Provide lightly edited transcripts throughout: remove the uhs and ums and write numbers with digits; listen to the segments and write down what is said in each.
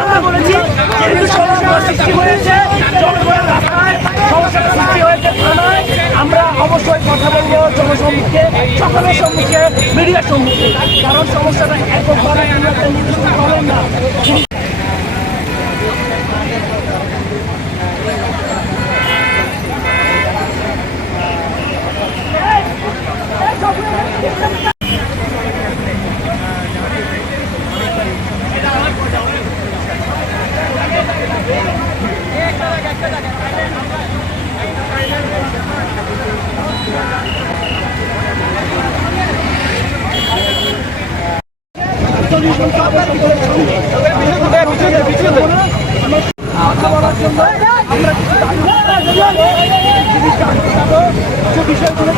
আমরা বলেছি যেহেতু সমস্যা সৃষ্টি হয়েছে, জনগণের রাস্তায় সমস্যাটা সৃষ্টি হয়েছে থানায়, আমরা অবশ্যই কথা বলবো জনসম্মুখে, সকলের সম্মুখে, মিডিয়ার সম্মুখে, কারণ সমস্যাটা এককভাবে নির্দিষ্ট করেন না। কথা বলার জন্য আমরা কিছু বিষয়গুলো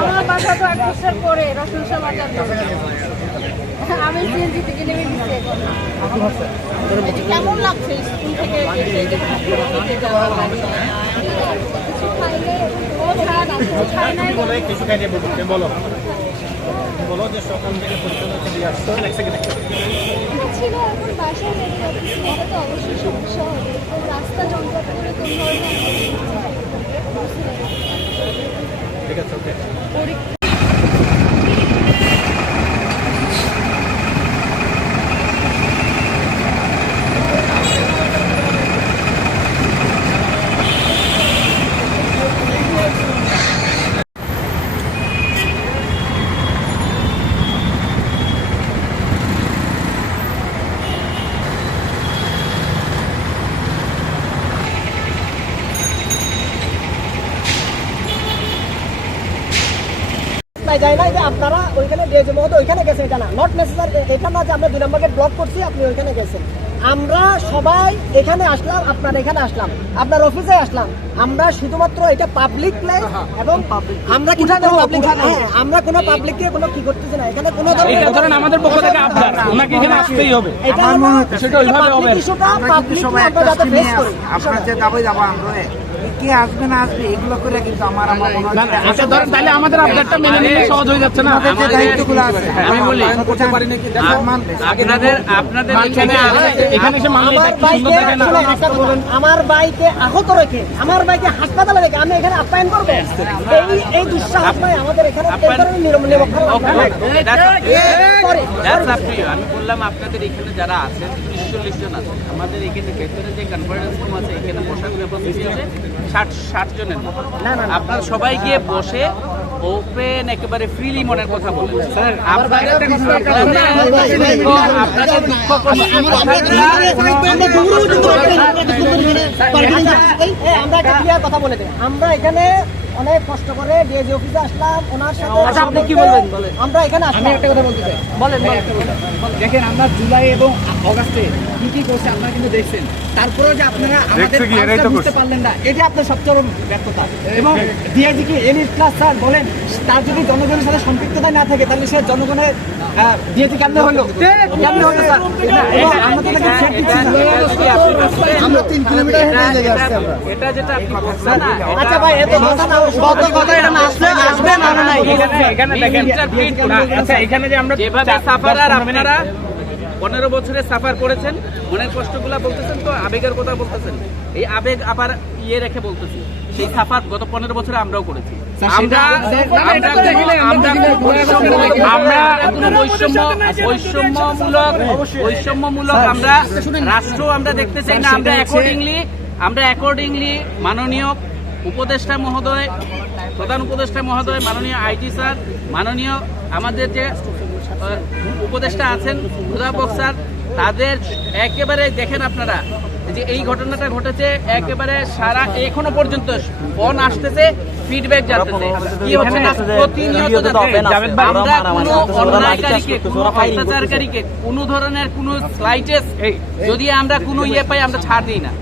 আমার বাসা তো 1 বছর পরে রসুলশা বাজার। আমি সিএনজি থেকে নেমে নিচ্ছি এখন। কেমন লাগছে স্কুল থেকে এসে যাওয়া বাড়ি? কিছু খাইলে ও ছাড়া না, কিছু খাই নাই কিছু খাইলে বলো বলো যে সকাল থেকে পরিচালনা দিয়ে আসছো ছিল। এখন বাসায় যেতে অফিসে এটা তো অবশ্যই সমস্যা হবে। রাস্তা যন্ত্রণা করে কোন ধরনের ঠিক আছে ওকে। যায় না যে আপনারা ওইখানে ডিএজে মহোদয় ওইখানে গেছেন, এটা না, নট নেসেসারি এটা না যে আমরা 2 নম্বর গেট ব্লক করছি আপনি ওইখানে গেছেন। আমরা সবাই এখানে আসলাম, আপনার এখানে আসলাম, আপনার অফিসে আসলাম। আমরা শুধুমাত্র এটা পাবলিক প্লেস এবং আমরা কি আমরা কোনো পাবলিককে কোনো কি করতেছি না। এখানে কোনো ধরনের আমাদের পক্ষ থেকে আপনার ওনাকে এখানে আসতেই হবে, এটা সেটা ওইভাবে হবে। আপনার যে দাবি দাবা আমরা কে আসবে না আসবে এগুলো করে কিন্তু আমার আচ্ছা ধরেন তাহলে আমাদের আপডেটটা মেনে নিলে সহজ হয়ে যাচ্ছে না। দায়িত্বগুলো আছে আমি বলি করতে পারি নাকি আপনাদের এখানে এসে মানলে সুন্দর দেখে না। আমার বাইকে আহত রেখে, আমার বাইকে হাসপাতালে রেখে আমি এখানে আপ্যায়ন করবো? এই দুঃসাহস নয় আমাদের এখানে। আমি বললাম আপনাদের এখানে যারা আছেন 40 জন আছে, আমাদের এখানে ভেতরে যে কনফারেন্স রুম আছে এখানে বসার ক্যাপাসিটি আছে 60 জনের। আপনারা সবাই গিয়ে বসে ওপেন একেবারে ফ্রিলি মনের কথা বলেন। স্যার আপনাদের আমরা একটা ক্লিয়ার কথা বলে দিই, আমরা এখানে অনেক কষ্ট করে ডিএজি অফিসে আসলাম, ওনার সাথে আপনি কি বলবেন? আমরা এখানে আসলাম, আমি একটা কথা বলতে চাই। বলেন। দেখেন আমরা জুলাই এবং আগস্টে কি কি করছে আপনারা কিন্তু দেখছেন, তারপরেও যে আপনারা আমাদের বুঝতে পারলেন না, এটা আপনার সবচেয়ে বড় ব্যর্থতা। এবং ডিআইজি কি এলিট ক্লাস স্যার বলেন, তার যদি জনগণের সাথে সম্পৃক্ততা না থাকে তাহলে সে জনগণের ডিআইজি কেমনে হলো স্যার? আমরা তো তাকে ছেড়ে দিচ্ছি না, আমরা 3 কিলোমিটার হেঁটে আসছি আমরা। এটা যেটা আপনি বলছেন না, আচ্ছা ভাই এত কথা না কত কথা এটা না আসলে আসবে না না নাই এখানে দেখেন আচ্ছা এখানে যে আমরা যেভাবে সাফার আর আপনারা 15 বছরের সাফার করেছেন, মনের কষ্টগুলা বলতেছেন, তো আবেগের কথা বলতেছেন, এই আবেগ আবার ইয়ে রেখে বলতেছি, সেই সাফার গত 15 বছরে আমরাও করেছি। আমরা কোনো বৈষম্যমূলক আমরা রাষ্ট্র আমরা দেখতে চাই না। আমরা অ্যাকর্ডিংলি মাননীয় উপদেষ্টা মহোদয়, প্রধান উপদেষ্টা মহোদয়, মাননীয় আইটি স্যার, মাননীয় আমাদের যে উপদেষ্টা আছেন মুজাফর স্যার, তাদের একেবারে দেখেন আপনারা যে এই ঘটনাটা ঘটেছে, একেবারে সারা এখনো পর্যন্ত ফোন আসতেছে, ফিডব্যাক জানতেছে কি হচ্ছে না, প্রতিনিয়ত আমরা কোনো অন্যায়কারীকে, কোনো অত্যাচারকারীকে কোনো ধরনের কোনো স্লাইটেস যদি আমরা কোনো ইয়ে পাই আমরা ছাড় দিই না।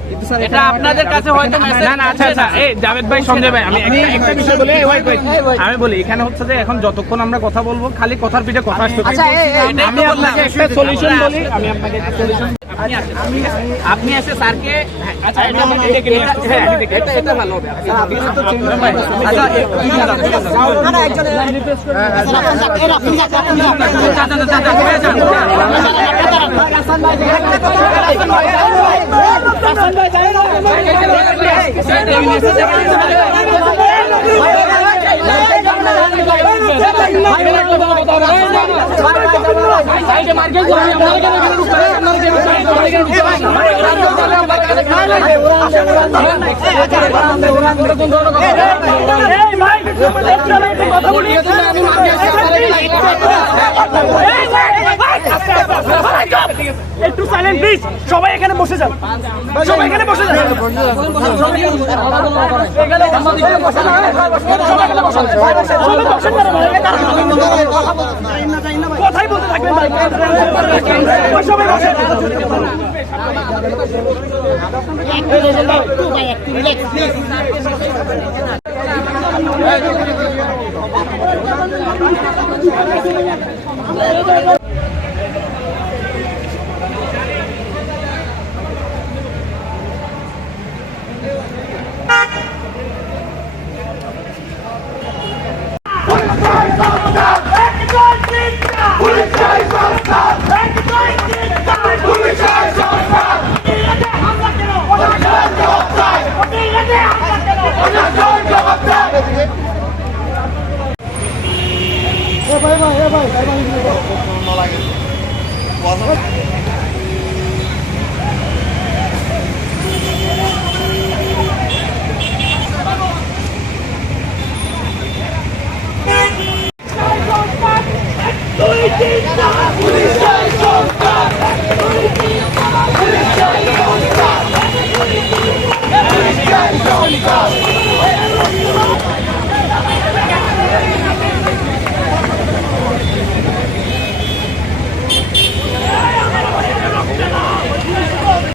এটা আপনাদের কাছে হয়তো মেসেজ না। আচ্ছা এই জাভেদ ভাই, সঞ্জয় ভাই, আমি একটা বিষয় বলি, আমি বলি এখানে হচ্ছে যে এখন যতক্ষণ আমরা কথা বলবো খালি কথার পিঠে কথা আসতে থাকবে। আমি আপনাকে একটা সলিউশন বলি, আমি আপনাকে একটা সলিউশন, আপনি এসে স্যারকে এটা ভালো হবে। একটু সাইলেন্ট প্লিজ, সবাই এখানে বসে যান, সবাই এখানে বসে যান, কথাই বলতে থাকবেন ভাই, সবাই বসে ভাই